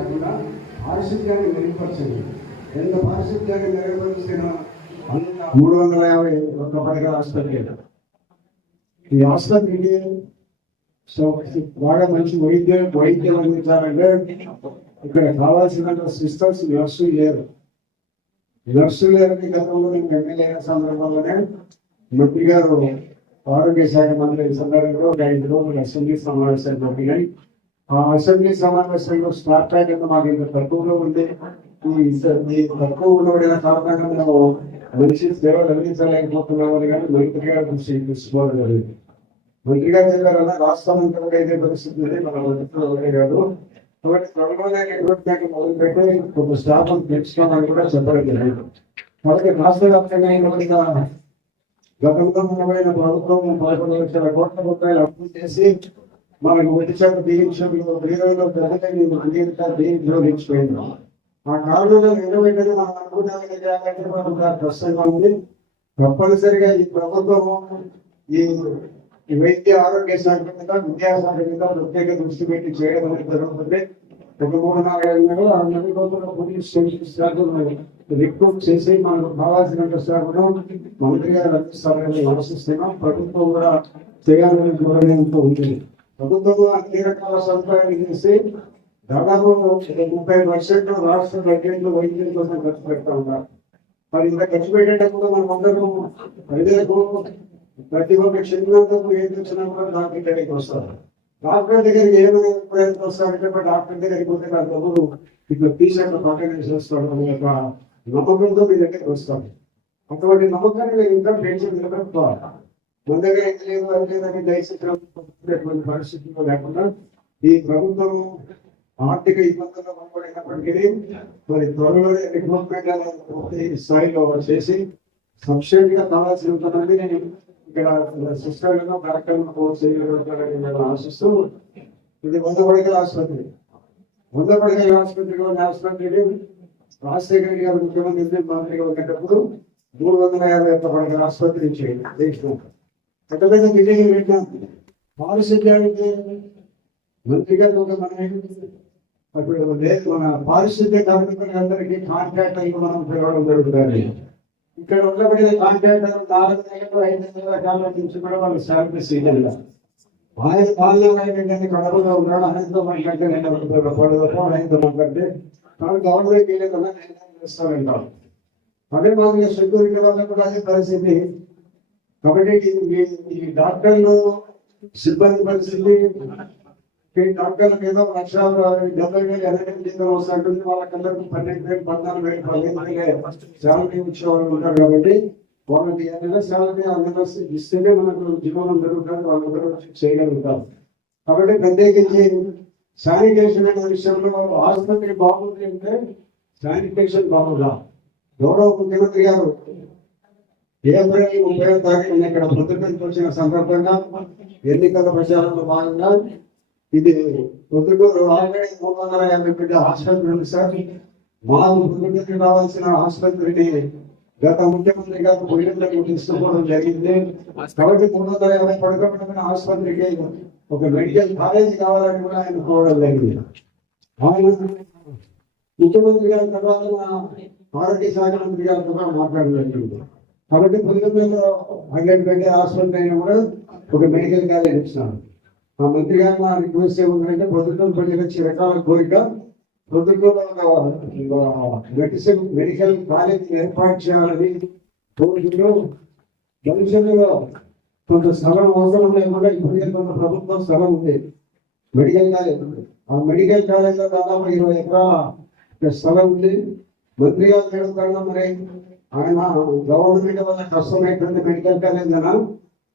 కాకుండా పారిశుద్ధ్యాన్ని మెరుగుపరచండి. ఎంత పారిశుద్ధ్యాన్ని మెరుగుపరుస్తున్నా మూడు వందల యాభై ఒక్క పడగల ఆసుపత్రి ఈ హాస్పిటల్కి సో బాగా మంచి వైద్యం వైద్యం అందించాలంటే ఇక్కడ కావాల్సిన సిస్టమ్స్ నర్సులు లేరు. నర్సులు లేరని గతంలో మేము ఎమ్మెల్యే సందర్భంలోనే మంత్రి గారు ఆరోగ్య శాఖ మంత్రి సందర్భంలో ఒక ఐదు రోజులు అసెంబ్లీ సమావేశాలు జరిగినాయి. ఆ అసెంబ్లీ సమావేశంలో స్టార్ట్ అయ్యేందుకు మాకు ఇంత తక్కువలో ఉంది. ఈ స- ఈ తక్కువ ఉండబడిన కారణంగా మేము మంచి సేవలు అందించలేకపోతున్నామని కానీ మంత్రి గారు దృష్టి తీసుకోవడం జరిగింది. మంత్రి గారు చెప్పారన్నా రాష్ట్రం అంతా కూడా ఇదే పరిస్థితి ఉంది. మన మంత్రులు ఒకటే కాదు కాబట్టి త్వరలోనే రిక్రూట్మెంట్ మొదలు పెట్టి కొంత స్టాఫ్ పెంచుకోవాలని కూడా చెప్పడం జరిగింది. కాబట్టి రాష్ట్ర వ్యాప్తంగా గతంలో ప్రభుత్వం పదకొండు లక్షల కోట్ల రూపాయలు అప్పు చేసి మనకు ఒట్టి చేత బియ్యించడంలో బీరోలో ప్రజలని అందించా బియ్యంలో నిలిచిపోయింది ఆ కారణంగా నిలబెట్టడం మనం అనుకున్నామని చేయాలంటే మనకు కష్టంగా ఉంది. తప్పనిసరిగా ఈ ప్రభుత్వము ఈ వైద్య ఆరోగ్య శాఖ మీద విద్యాశాఖ మీద ప్రత్యేక దృష్టి పెట్టి చేయడం అనేది జరుగుతుంది. ఒక మూడు నాలుగు నెలలు ఆ నెల రోజుల్లో పోలీస్ స్టేషన్ రిక్రూట్ చేసి మనకు కావాల్సినంత శాఖను మంత్రి గారు అందిస్తారని ఆశిస్తున్నాం. ప్రభుత్వం కూడా చేయాలనే ధోరణి ఉంది. ప్రభుత్వం అన్ని రకాల సదుపాయాలు చేసి దాదాపు ముప్పై పర్సెంట్ రాష్ట్ర బడ్జెట్లు వైద్యం కోసం ఖర్చు పెడతా ఉన్నారు. మరి ఇంత ఖర్చు పెట్టేటప్పుడు మనం అందరూ ప్రజలకు ప్రతి ఒక్క చిన్నకు ఏం వచ్చినా కూడా డాక్టర్ దగ్గరికి వస్తారు. డాక్టర్ దగ్గరికి ఏమైనా ప్రయత్నం వస్తారంటే డాక్టర్ దగ్గరికి పోతే నా డబ్బులు ఇట్లా టీషర్ట్ పక్కన చేస్తాడు అనే ఒక నమ్మకంతో మీ దగ్గరికి వస్తాడు అటువంటి నమ్మకాన్ని మీరు ఇంకా పెంచి నిలబెట్టుకోవాలి. ముందుగా దగ్గర ఏం లేదు అంటే దాన్ని దయచేసి పరిస్థితుల్లో లేకుండా ఈ ప్రభుత్వం ఆర్థిక ఇబ్బందుల్లో కనబడినప్పటికీ మరి త్వరలోనే రిక్రూట్మెంట్ స్థాయిలో చేసి సబ్సిడీ గా కావాల్సి ఉంటుందని నేను ఇక్కడ సిస్టర్లను కార్యక్రమం కోర్స్ చేయగలుగుతారని నేను ఆశిస్తూ ఇది వంద పడకల ఆసుపత్రి వంద పడకల ఆసుపత్రిలోని ఆసుపత్రికి రాజశేఖర గారు ముఖ్యమంత్రి మంత్రిగా ఉండేటప్పుడు మూడు వందల యాభై ఒక్క పడకల ఆసుపత్రి చేయండి దేశంలో పెద్ద పెద్ద బిల్డింగ్ పెట్టినాం. పారిశుద్ధ్యానికి మంత్రి గారు ఒక మన అప్పుడు మన పారిశుద్ధ్య కార్మికులందరికీ కాంట్రాక్టర్లు మనం పిలవడం జరుగుతుంది. ఇక్కడ ఉండబడిన కాంట్రాక్టర్ నాలుగు నెలలు ఐదు నెలల కాలం నుంచి కూడా వాళ్ళు శాలరీ సీజన్ ఆయన పాలన ఏంటంటే కడపలో ఉన్నాడు ఆయనతో మాట్లాడితే నేను పడదు ఆయనతో మాట్లాడితే కానీ గవర్నమెంట్ చేస్తారంటారు అదే మాదిరిగా సెక్యూరిటీ వల్ల కూడా అదే పరిస్థితి. కాబట్టి ఈ- డాక్టర్లు సిబ్బంది పరిస్థితి ఈ డాక్టర్లకు ఏదో లక్ష డెబ్బై వేలు ఎనభై జీతం వస్తుంటుంది వాళ్ళకందరికీ పన్నెండు వేలు పద్నాలుగు వేలు పదిహేను వేలు శాలరీ ఇచ్చేవాళ్ళు ఉంటారు కాబట్టి వాళ్ళకి ఏదైనా శాలరీ అందరూ ఇస్తేనే మనకు జీవనం జరుగుతుంది వాళ్ళందరూ చేయగలుగుతారు కాబట్టి ప్రత్యేకించి శానిటేషన్ అనే విషయంలో ఆసుపత్రి బాగుంది అంటే శానిటేషన్ బాగుందా? గౌరవ ముఖ్యమంత్రి గారు ఏప్రిల్ ముప్పై తారీఖున ఇక్కడ పొద్దుటూరుకి సందర్భంగా ఎన్నికల ప్రచారంలో భాగంగా ఇది పొద్దుటూరు ఆల్రెడీ మూడు వందల యాభై బిడ్డ ఆసుపత్రి ఉంది సార్. మా పొద్దుటూరుకి రావాల్సిన ఆసుపత్రిని గత ముఖ్యమంత్రి గారు పొయ్యిలకు తీసుకోవడం జరిగింది. కాబట్టి మూడు వందల యాభై పడుకోవడం ఆసుపత్రికి ఒక మెడికల్ కాలేజీ కావాలని కూడా ఆయన కోవడం జరిగింది. ఆయన ముఖ్యమంత్రి గారి తర్వాత ఆరోగ్య శాఖ మంత్రి గారితో కూడా మాట్లాడడం కాబట్టి పొద్దుటూరులో హండ్రెడ్ బెడ్ హాస్పిటల్ అయినా కూడా ఒక మెడికల్ కాలేజ్ ఇచ్చినాను ఆ మంత్రి గారు నా రిక్వెస్ట్ ఏముందంటే పొద్దుటూరు పడిన చిరకాల కోరిక పొద్దుటూరులో ఒక మెడిసిన్ మెడికల్ కాలేజ్ ఏర్పాటు చేయాలని కోరుకుంటూ భవిష్యత్తులో కొంత స్థలం అవసరం లేకుండా ఇప్పటికే కొంత ప్రభుత్వం స్థలం ఉంది. మెడికల్ కాలేజ్ ఉంది. ఆ మెడికల్ కాలేజ్లో దాదాపు ఇరవై ఎకరాల స్థలం ఉంది. మంత్రి గారు కారణం మరి ఆయన గవర్నమెంట్ వల్ల కష్టమైనటువంటి మెడికల్ కాలేజ్ అనా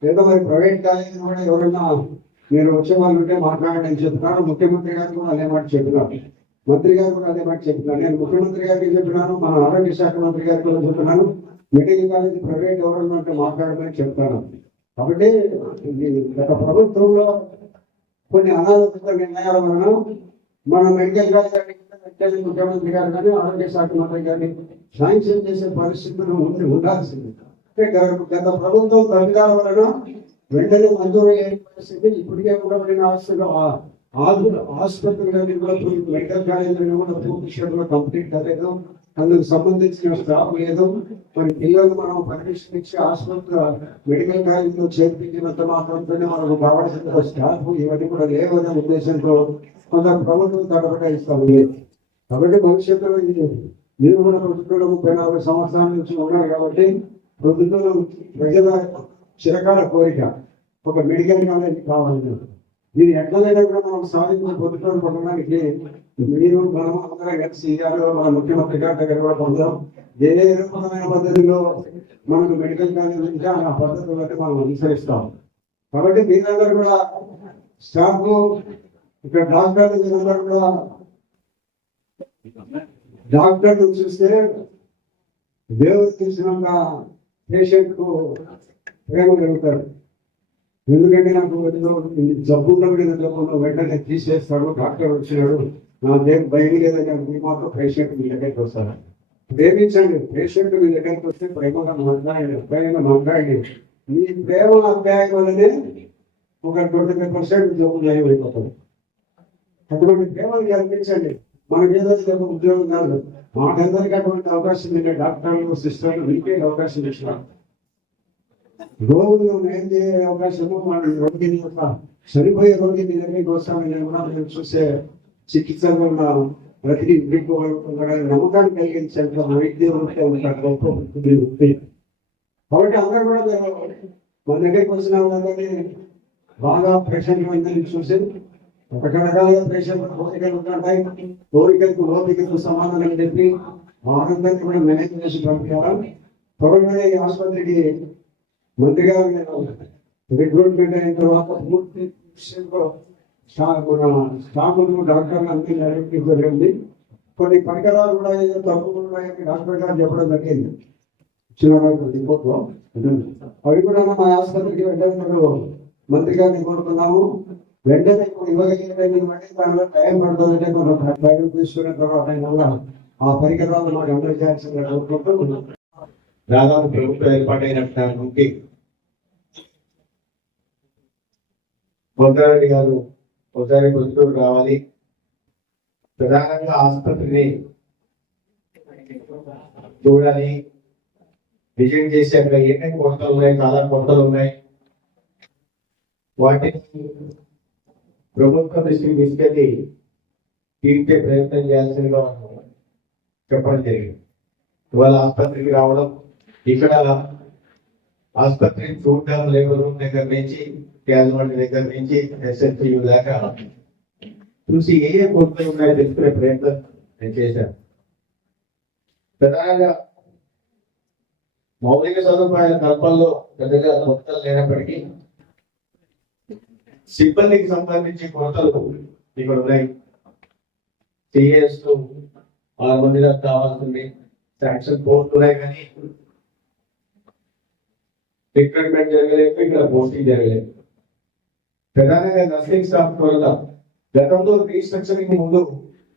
లేదా మరి ప్రైవేట్ కాలేజ్ కూడా ఎవరైనా మీరు వచ్చే వాళ్ళు ఉంటే మాట్లాడండి అని చెప్తున్నారు ముఖ్యమంత్రి గారు కూడా అదే మాట చెప్పినారు. మంత్రి గారు కూడా అదే మాట చెప్తున్నారు నేను ముఖ్యమంత్రి గారికి చెప్పినాను మన ఆరోగ్య శాఖ మంత్రి గారికి కూడా చెప్తున్నాను మెడికల్ కాలేజ్ ప్రైవేట్ ఎవరైనా ఉంటే మాట్లాడమని చెప్తాను. కాబట్టి గత ప్రభుత్వంలో కొన్ని అనాలోచిత నిర్ణయాల వలన మన మెడికల్ కాలేజ్ ముఖ్యమంత్రి గారు కానీ ఆరోగ్య శాఖ మంత్రి గారిని శాంక్షన్ చేసే పరిస్థితులు ఉండి ఉండాల్సింది. అంటే గత ప్రభుత్వం తగ్గాల వలన వెంటనే మంజూరు అయ్యే పరిస్థితి ఇప్పటికే ఉండబడిన ఆస్తులు ఆధునిక ఆదు ఆసుపత్రులన్నీ కూడా మెడికల్ కాలేజీలో కూడా పూర్తి క్షేత్రంలో కంప్లీట్ కాలేదు. అందుకు సంబంధించిన స్టాఫ్ లేదు. మరి పిల్లలు మనం పర్మిషన్ ఇచ్చి ఆసుపత్రి మెడికల్ కాలేజీలో చేర్పించినంత మాత్రంతోనే మనకు కావాల్సిన స్టాఫ్ ఇవన్నీ కూడా లేవనే ఉద్దేశంతో కొంత ప్రభుత్వం తడబటాయిస్తాము కాబట్టి భవిష్యత్తులో ఇది మీరు కూడా ప్రభుత్వంలో ముప్పై నలభై సంవత్సరాల నుంచి ఉన్నారు కాబట్టి ప్రభుత్వం ప్రజల చిరకాల కోరిక ఒక మెడికల్ కాలేజ్ కావాలని. దీని ఎట్లనైనా కూడా మనం సాధించిన ప్రభుత్వం పొందడానికి మీరు మనం అందరం కలిసి మన ముఖ్యమంత్రి గారి దగ్గర కూడా పొందాం. ఏ రకమైన పద్ధతిలో మనకు మెడికల్ కాలేజ్ ఉంటే ఆ పద్ధతులు బట్టి మనం అనుసరిస్తాం. కాబట్టి మీరందరూ కూడా స్టాఫ్ ఇక్కడ డాక్టర్లు మీరందరూ కూడా డాక్టర్ చూస్తే దేవుడు చూసినాక పేషెంట్కు ప్రేమ కలుగుతారు. ఎందుకంటే నాకు ఏదో జబ్బు ఉండబడిన వెంటనే తీసేస్తాడు డాక్టర్ వచ్చినాడు. నా దేవుడు భయం లేదని మీ మాత్రం పేషెంట్ మీ దగ్గరికి వస్తారు. ప్రేమించండి పేషెంట్ మీ దగ్గరికి వస్తే ప్రేమగా మాట్లాడండి ప్రేమగా మాట్లాడండి. మీ ప్రేమ అభ్యాయం వల్లనే ఒక ట్వంటీ ఫైవ్ పర్సెంట్ జబ్బు నయం అయిపోతుంది. అటువంటి ప్రేమను కల్పించండి మనకేదో ఒక ఉద్యోగం కాదు. మాకందరికీ అటువంటి అవకాశం ఉంది. డాక్టర్లు సిస్టర్లు మీకే అవకాశం ఇచ్చినారు. రోగులు ఏం చేయ అవకాశము మన రోగిని యొక్క చనిపోయే రోగిని దగ్గరికి వస్తామని కూడా మేము చూసే చికిత్సలో ఉన్న ప్రతి నమ్మకాన్ని కలిగించేంత వైద్యం ఉంటారు గొప్ప కాబట్టి అందరూ కూడా మన దగ్గరికి వచ్చిన వాళ్ళని బాగా ప్రశాంతమైందని చూసేది రకరకాల రకరకాలుగా కోరికలు ఉంటాయి కోరికలకు లోపికలకు సమాధానం చెప్పి వారందరినీ కూడా మేనేజ్ చేసి పంపించాలి త్వరగా ఈ ఆసుపత్రికి మంత్రిగా రిక్రూట్మెంట్ అయిన తర్వాత పూర్తి విషయంలో మన స్టాఫ్ను డాక్టర్లు అన్ని డైరెక్ట్ జరిగింది కొన్ని పరికరాలు కూడా ఏదో తప్పులు ఉన్నాయని డాక్టర్ గారు చెప్పడం జరిగింది చిన్న రిపోర్ట్లో అవి కూడా మన ఆసుపత్రికి వెంటనే మంత్రి గారిని కోరుతున్నాము వెంటనే ఇప్పుడు టైం దానిలో టైం పడుతుందంటే మనం టైం తీసుకున్న తర్వాత ఆ పరికరాలు మాకు అందజేయాల్సిందిగా కోరుకుంటూ దాదాపు ప్రభుత్వం ఏర్పాటైనట్టు నుండి పొందారెడ్డి గారు ఒకసారి గుంటూరు రావాలి. ప్రధానంగా ఆసుపత్రిని చూడాలి. విజిట్ చేసి అక్కడ ఏమేమి కొరతలు ఉన్నాయి చాలా కొరతలు ఉన్నాయి. వాటిని ప్రభుత్వ దృష్టికి తీసుకెళ్ళి తీర్చే ప్రయత్నం చేయాల్సిందిగా చెప్పడం జరిగింది. ఇవాళ ఆసుపత్రికి రావడం ఇక్కడ ఆసుపత్రి చూడడం లేబర్ రూమ్ దగ్గర నుంచి క్యాజువాలిటీ దగ్గర నుంచి ఎస్ఎస్పీ దాకా చూసి ఏ ఏ కోర్టులు ఉన్నాయో తెలుసుకునే ప్రయత్నం నేను చేశాను. ప్రధానంగా మౌలిక సదుపాయాల కల్పనలో పెద్దగా కొరతలు లేనప్పటికీ సిబ్బందికి సంబంధించి కొరతలు ఇక్కడ ఉన్నాయి. సిఎస్ ఆరు మంది దాకా కావాల్సింది. శాంక్షన్ పోస్ట్ ఉన్నాయి కానీ రిక్రూట్మెంట్ జరగలేదు ఇక్కడ పోస్టింగ్ జరగలేదు. ప్రధానంగా నర్సింగ్ స్టాఫ్ కొరత. గతంలో రీస్ట్రక్చరింగ్ ముందు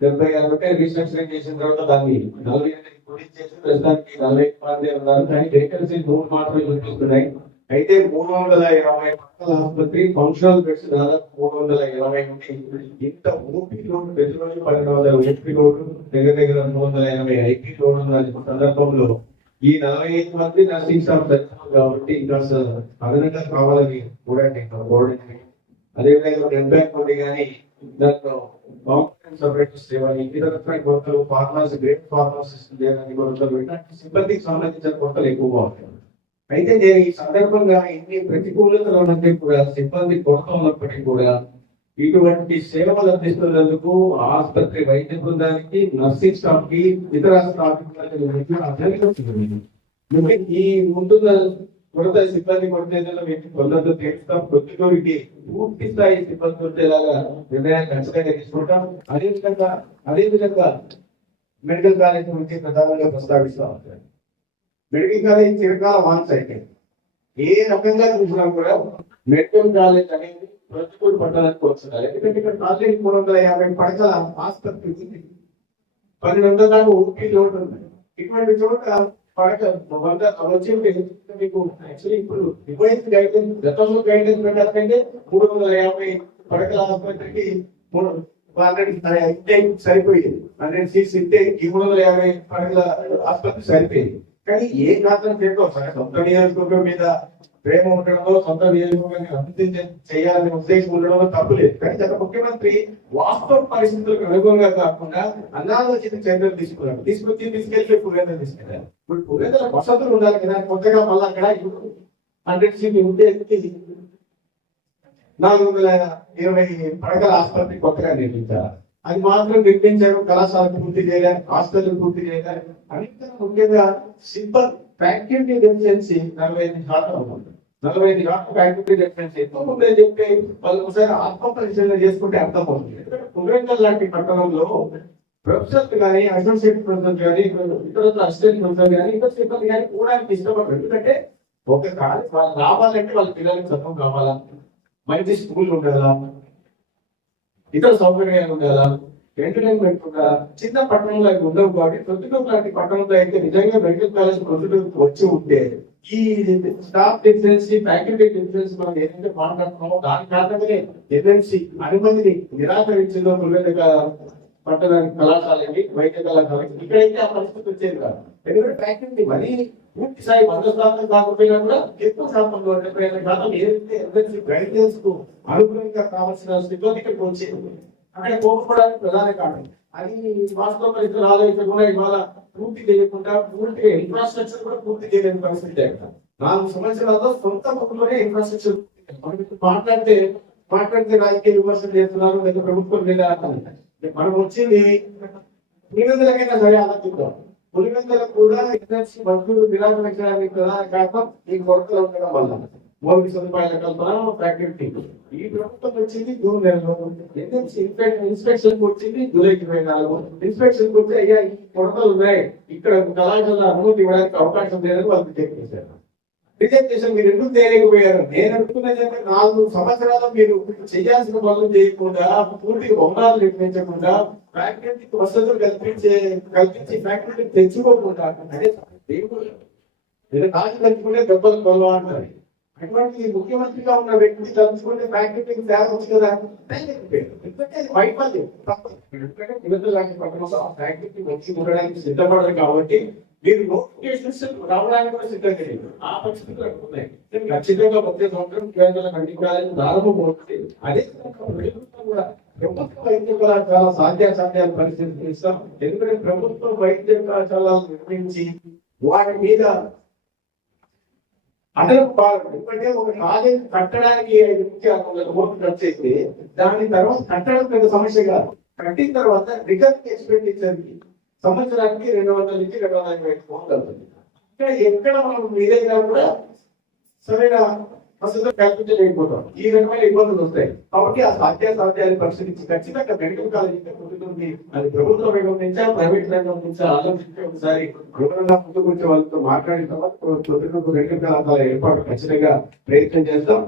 డెబ్బై ఆరు అరవై రీస్ట్రక్చరింగ్ చేసిన తర్వాత దాన్ని నలభై ఎనిమిది చేసి ప్రస్తుతానికి నలభై ఐదు మంది ఉన్నారు. కానీ వేకెన్సీ మూడు మాత్రమే చూపిస్తున్నాయి. అయితే మూడు వందల ఇరవై పక్కల ఆసుపత్రి ఫంక్షనల్ బెడ్స్ దాదాపు మూడు వందల ఇరవై నుండి ఇంత ఓపీ లోడ్ ప్రతిరోజు పన్నెండు వందల ఓపీ లోడ్ దగ్గర దగ్గర రెండు వందల ఎనభై ఐపీ లోడ్ ఉన్న సందర్భంలో ఈ నలభై ఐదు మంది నర్సింగ్ స్టాఫ్ సరిపోదు కాబట్టి ఇంకా అదనంగా కావాలని కూడా నేను కోరడం అదేవిధంగా ఎంబ్యాక్ ఉంది కానీ దాంట్లో కాంపిటెన్స్ ఆపరేటర్స్ ఇవ్వాలి ఇతర కొరతలు ఫార్మర్స్ గ్రేట్ ఫార్మర్స్ లేదని కొరతలు ఇట్లాంటి సిబ్బందికి సంబంధించిన కొరతలు ఎక్కువగా ఉంటాయి అయితే నేను ఈ సందర్భంగా ఇన్ని ప్రతికూలతలు ఉన్నప్పటికీ కూడా సిబ్బంది కొరత ఉన్నప్పటికీ కూడా ఇటువంటి సేవలు అందిస్తున్నందుకు ఆసుపత్రి వైద్య బృందానికి నర్సింగ్ స్టాఫ్కి ఇతర స్టాఫ్ ఈ ముందున్న కొరత సిబ్బంది కొరత కొందరు వ్యక్తి కొందరితో తెలుస్తాం. పూర్తి స్థాయి సిబ్బంది ఉండేలాగా నిర్ణయాన్ని ఖచ్చితంగా తీసుకుంటాం. అదేవిధంగా అదేవిధంగా మెడికల్ కాలేజ్ నుంచి ప్రధానంగా ప్రస్తావిస్తాం. మెడికల్ కాలేజ్ చిరకాల వాన్స్ అయితే ఏ రకంగా చూసినా కూడా మెడికల్ కాలేజ్ అనేది ప్రతికూల పట్టణానికి వస్తున్నారు ఎందుకంటే ఇక్కడ కాలేజ్ మూడు వందల యాభై పడకల ఆసుపత్రి ఉంది పన్నెండు వందల దాకా ఓపీ చోట ఉంది. ఇటువంటి చోట పడక వంద వచ్చి మీకు యాక్చువల్లీ ఇప్పుడు రివైజ్ గైడెన్స్ గతంలో గైడెన్స్ పెట్టాలంటే మూడు వందల యాభై పడకల ఆసుపత్రికి మూడు హండ్రెడ్ ఇంటే సరిపోయింది. హండ్రెడ్ సీట్స్ ఇస్తే ఈ మూడు వందల యాభై పడకల ఆసుపత్రి సరిపోయింది. కానీ ఏ కారణం చేతో సొంత నియోజకవర్గం మీద ప్రేమ ఉండడంలో సొంత నియోజకవర్గాన్ని అభివృద్ధి చేయాలనే ఉద్దేశం ఉండడంలో తప్పు లేదు. కానీ గత ముఖ్యమంత్రి వాస్తవ పరిస్థితులకు అనుగుణంగా కాకుండా అనాలోచిత చర్యలు తీసుకున్నారు. తీసుకొచ్చి తీసుకెళ్ళి పురేంద్ర తీసుకెళ్ళారు ఇప్పుడు పురేంద్ర వసతులు ఉండాలి కదా కొత్తగా మళ్ళీ అక్కడ హండ్రెడ్ సీట్లు ఉంటే నాలుగు వందల ఇరవై పడకల ఆసుపత్రి కొత్తగా నిర్మించారు. అది మాత్రం నిర్మించారు కళాశాల పూర్తి చేయలేదు హాస్టల్ పూర్తి చేయలేదు అన్నింటికన్నా ముఖ్యంగా సింపుల్ ఫ్యాకల్టీ డెఫిషియన్సీ నలభై ఐదు శాతం ఉంది నలభై ఐదు శాతం ఫ్యాకల్టీ డెఫిషియన్సీ ఎక్కువ ఉందని చెప్పి వాళ్ళు ఒకసారి ఆత్మపరిశీలన చేసుకుంటే అర్థమవుతుంది ఎందుకంటే పురేందర్ లాంటి పట్టణంలో ప్రొఫెసర్లు కానీ అసోసియేట్ ప్రొఫెసర్ కానీ ఇతర అసిస్టెంట్ ప్రొఫెసర్ కానీ ఇతర సిబ్బంది కానీ కూడా ఇష్టపడరు. ఎందుకంటే ఒక కాలేజ్ వాళ్ళు రావాలంటే వాళ్ళ పిల్లలకి చదువు కావాలా? మంచి స్కూల్ ఉండాలా? ఇతర సౌకర్యాలు ఉండాలా ఎంటర్టైన్మెంట్ ఉండాలా చిన్న పట్టణంలో అవి ఉండవు కాబట్టి ప్రొద్దుటూరు లాంటి పట్టణంలో అయితే నిజంగా మెడికల్ కాలేజ్ ప్రొద్దుటూరుకు వచ్చి ఉంటే ఈ స్టాఫ్ డిఫరెన్స్ ఫ్యాకల్టీ డిఫరెన్స్ మనం ఏదైతే మాట్లాడుతున్నామో దాని కారణంగానే ఎన్ఎంసి అనుమతిని నిరాకరించిందో పిల్లల పట్టణానికి కళాశాలకి వైద్య కళాశాల ఇక్కడైతే ఆ పరిస్థితి వచ్చేది కాదు. ఎందుకంటే ఫ్యాకల్టీ మరీ పూర్తి స్థాయి వంద శాతం కాకపోయినా కూడా ఎక్కువ శాతంలో డెబ్బై ఐదు శాతం ఏదైతే ఎమర్జెన్సీ గైడెన్స్కు అనుగుణంగా కావాల్సిన సిబ్బంది ఇక్కడికి వచ్చేది. అక్కడ పోకపోవడానికి ప్రధాన కారణం. అది వాస్తవ పరిస్థితులు ఆలోచన కూడా ఇవాళ పూర్తి చేయకుండా పూర్తిగా ఇన్ఫ్రాస్ట్రక్చర్ కూడా పూర్తి చేయలేని పరిస్థితి అక్కడ. నాలుగు సంవత్సరాలతో సొంత ఊళ్ళోనే ఇన్ఫ్రాస్ట్రక్చర్ మనం ఇప్పుడు మాట్లాడితే మాట్లాడితే రాజకీయ విమర్శలు చేస్తున్నారు లేదా ప్రభుత్వం లేదా మనం వచ్చింది పులివెందులకైనా సరే ఆలోచిద్దాం. పులివెందులకు కూడా ఇండస్ట్రీ వర్కులు నిరాకరించడానికి ప్రధాన కారణం ఈ కొరతలు ఉండడం వల్ల. మౌలిక సదుపాయాల కల్పన ఫ్యాకల్టీ ఈ ప్రభుత్వం వచ్చింది జూన్ నెలలో. ఎన్ఎంసీ ఇన్స్పెక్షన్ వచ్చింది జూలై ఇరవై నాలుగు. ఇన్స్పెక్షన్ వచ్చి అయ్యా ఈ కొరతలు ఉన్నాయి. ఇక్కడ కళాశాల అనుమతి ఇవ్వడానికి అవకాశం లేదని వాళ్ళు చెప్పేశారు. రిజెక్ట్ చేశారు మీరు ఎందుకు చేయలేకపోయారు? నేను అనుకున్నది నాలుగు సంవత్సరాలు మీరు చేయాల్సిన పనులు చేయకుండా పూర్తిగా బొమ్మలు నిర్మించకుండా ఫ్యాకల్టీకి వసతులు కల్పించే కల్పించి ఫ్యాకల్టీ తెచ్చుకోకుండా అంటే దేవుడు ఏదో తలుచుకుంటే దెబ్బలు కొలవా అంటారు అటువంటి ముఖ్యమంత్రిగా ఉన్న వ్యక్తి తలుచుకుంటే ఫ్యాకల్టీకి తేడా వచ్చు కదా? ఎందుకంటే వైఫల్యం. ఎందుకంటే పిల్లలు లాంటి పట్టణంలో ఆ ఫ్యాకల్టీ వచ్చి ఉండడానికి సిద్ధపడదు కాబట్టి మీరు నోటిఫికేషన్స్ రావడానికి కూడా సిద్ధంగా లేదు ఆ పరిస్థితులు ఉన్నాయి. ఖచ్చితంగా ప్రతి సంవత్సరం కేంద్ర ఖండించాలని ప్రారంభం అవుతుంది. అదే ప్రభుత్వం కూడా ప్రభుత్వ వైద్య కళాశాల సాధ్యాసాధ్యాల పరిస్థితి ఇస్తాం ఎందుకంటే ప్రభుత్వ వైద్య కళాశాలలు నిర్మించి వాటి మీద అదనపు పాలన ఎందుకంటే ఒక కాలేజ్ కట్టడానికి ఐదు నుంచి ఆరు వందల కోట్లు ఖర్చు అయితే దాని తర్వాత కట్టడం పెద్ద సమస్య కాదు. కట్టిన తర్వాత రికరింగ్ ఎక్స్పెండిచర్కి సంవత్సరానికి రెండు వందల నుంచి రెండు వందల యాభై కోట్లు ఇక్కడ ఎక్కడ మనం ఏదైనా కూడా సరైన ప్రస్తుతం కల్పించలేకపోతాం ఈ రకమైన ఇబ్బందులు వస్తాయి. కాబట్టి ఆ సాధ్య సాధ్యాన్ని పరిశీలించి ఖచ్చితంగా మెడికల్ కాలేజీ ఉంటుంది అది ప్రభుత్వం నుంచా ప్రైవేట్ రంగం నుంచా ఆలోచించి ఒకసారి వివరంగా ముందుకు వచ్చే వాళ్ళతో మాట్లాడిన తర్వాత మెడికల్ కళాశాల ఏర్పాటు ఖచ్చితంగా ప్రయత్నం చేస్తాం